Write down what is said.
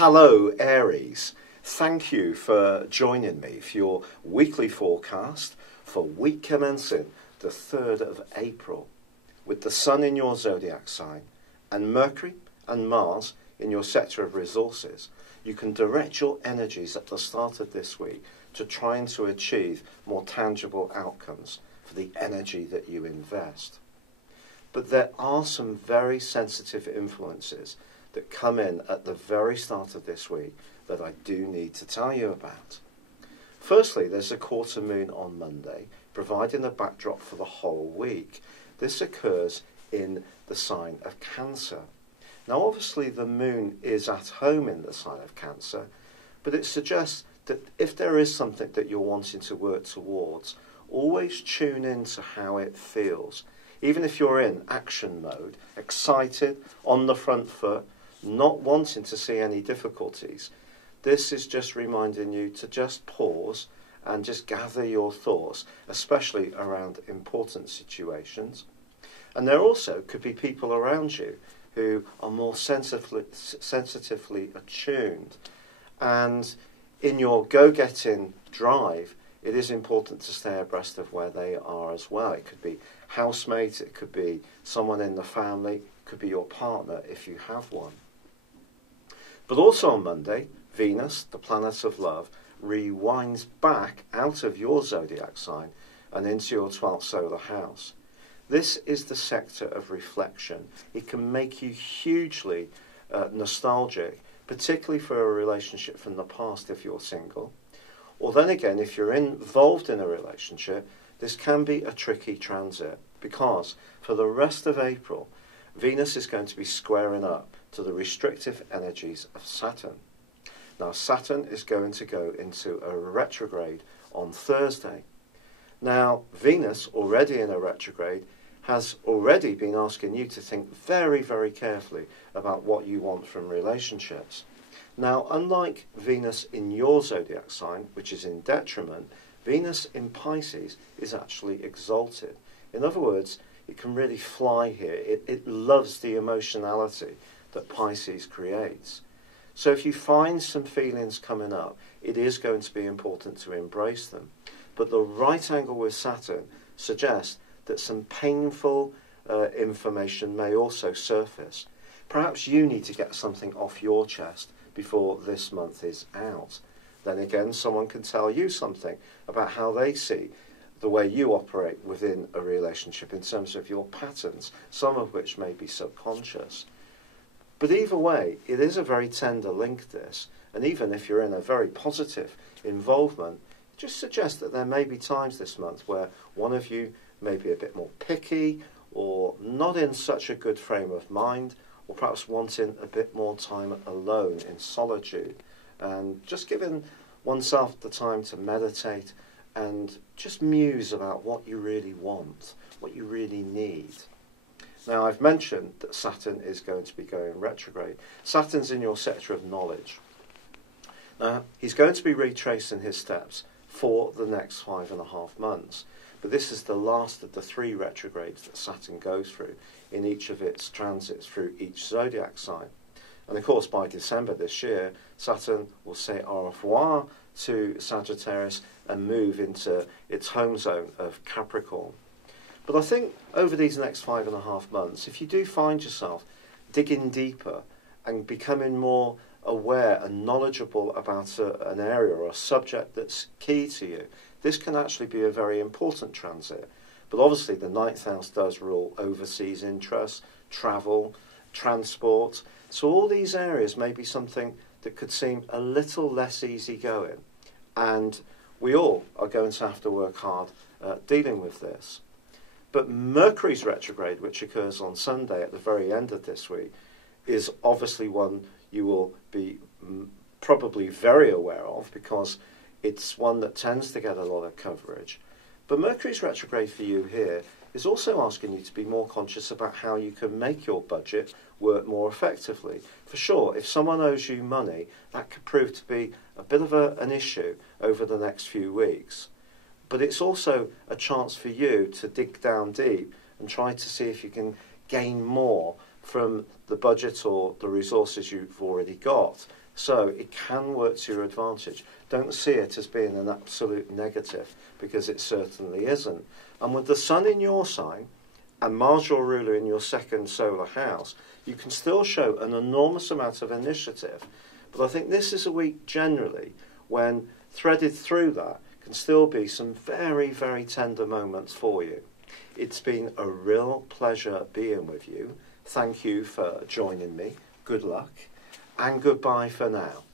Hello Aries, thank you for joining me for your weekly forecast for week commencing the 3rd of April with the Sun in your Zodiac sign and Mercury and Mars in your sector of resources. You can direct your energies at the start of this week to trying to achieve more tangible outcomes for the energy that you invest. But there are some very sensitive influences that come in at the very start of this week that I do need to tell you about. Firstly, there's a quarter moon on Monday, providing a backdrop for the whole week. This occurs in the sign of Cancer. Now obviously the moon is at home in the sign of Cancer, but it suggests that if there is something that you're wanting to work towards, always tune into how it feels. Even if you're in action mode, excited, on the front foot, not wanting to see any difficulties, this is just reminding you to just pause and just gather your thoughts, especially around important situations. And there also could be people around you who are more sensitively attuned. And in your go-getting drive, it is important to stay abreast of where they are as well. It could be housemates, it could be someone in the family, it could be your partner if you have one. But also on Monday, Venus, the planet of love, rewinds back out of your zodiac sign and into your 12th solar house. This is the sector of reflection. It can make you hugely nostalgic, particularly for a relationship from the past if you're single. Or then again, if you're involved in a relationship, this can be a tricky transit because for the rest of April, Venus is going to be squaring up to the restrictive energies of Saturn. Now Saturn is going to go into a retrograde on Thursday. Now Venus, already in a retrograde, has already been asking you to think very, very carefully about what you want from relationships. Now, unlike Venus in your zodiac sign, which is in detriment, Venus in Pisces is actually exalted. In other words, it can really fly here. It loves the emotionality that Pisces creates. So if you find some feelings coming up, it is going to be important to embrace them. But the right angle with Saturn suggests that some painful information may also surface. Perhaps you need to get something off your chest before this month is out. Then again, someone can tell you something about how they see the way you operate within a relationship in terms of your patterns, some of which may be subconscious. But either way, it is a very tender link, this, and even if you're in a very positive involvement, it just suggests that there may be times this month where one of you may be a bit more picky or not in such a good frame of mind, or perhaps wanting a bit more time alone in solitude and just giving oneself the time to meditate and just muse about what you really want, what you really need. Now I've mentioned that Saturn is going to be going retrograde. Saturn's in your sector of knowledge. Now he's going to be retracing his steps for the next 5.5 months. But this is the last of the 3 retrogrades that Saturn goes through in each of its transits through each zodiac sign. And of course, by December this year, Saturn will say au revoir to Sagittarius and move into its home zone of Capricorn. But I think over these next 5.5 months, if you do find yourself digging deeper and becoming more aware and knowledgeable about an area or a subject that's key to you, this can actually be a very important transit. But obviously the 9th house does rule overseas interests, travel, transport. So all these areas may be something that could seem a little less easygoing. And we all are going to have to work hard dealing with this. But Mercury's retrograde, which occurs on Sunday at the very end of this week, is obviously one you will be probably very aware of because it's one that tends to get a lot of coverage. But Mercury's retrograde for you here is also asking you to be more conscious about how you can make your budget work more effectively. For sure, if someone owes you money, that could prove to be a bit of an issue over the next few weeks. But it's also a chance for you to dig down deep and try to see if you can gain more from the budget or the resources you've already got. So it can work to your advantage. Don't see it as being an absolute negative, because it certainly isn't. And with the Sun in your sign and Mars, your ruler, in your second solar house, you can still show an enormous amount of initiative. But I think this is a week generally when threaded through that can still be some very, very tender moments for you. It's been a real pleasure being with you. Thank you for joining me. Good luck and goodbye for now.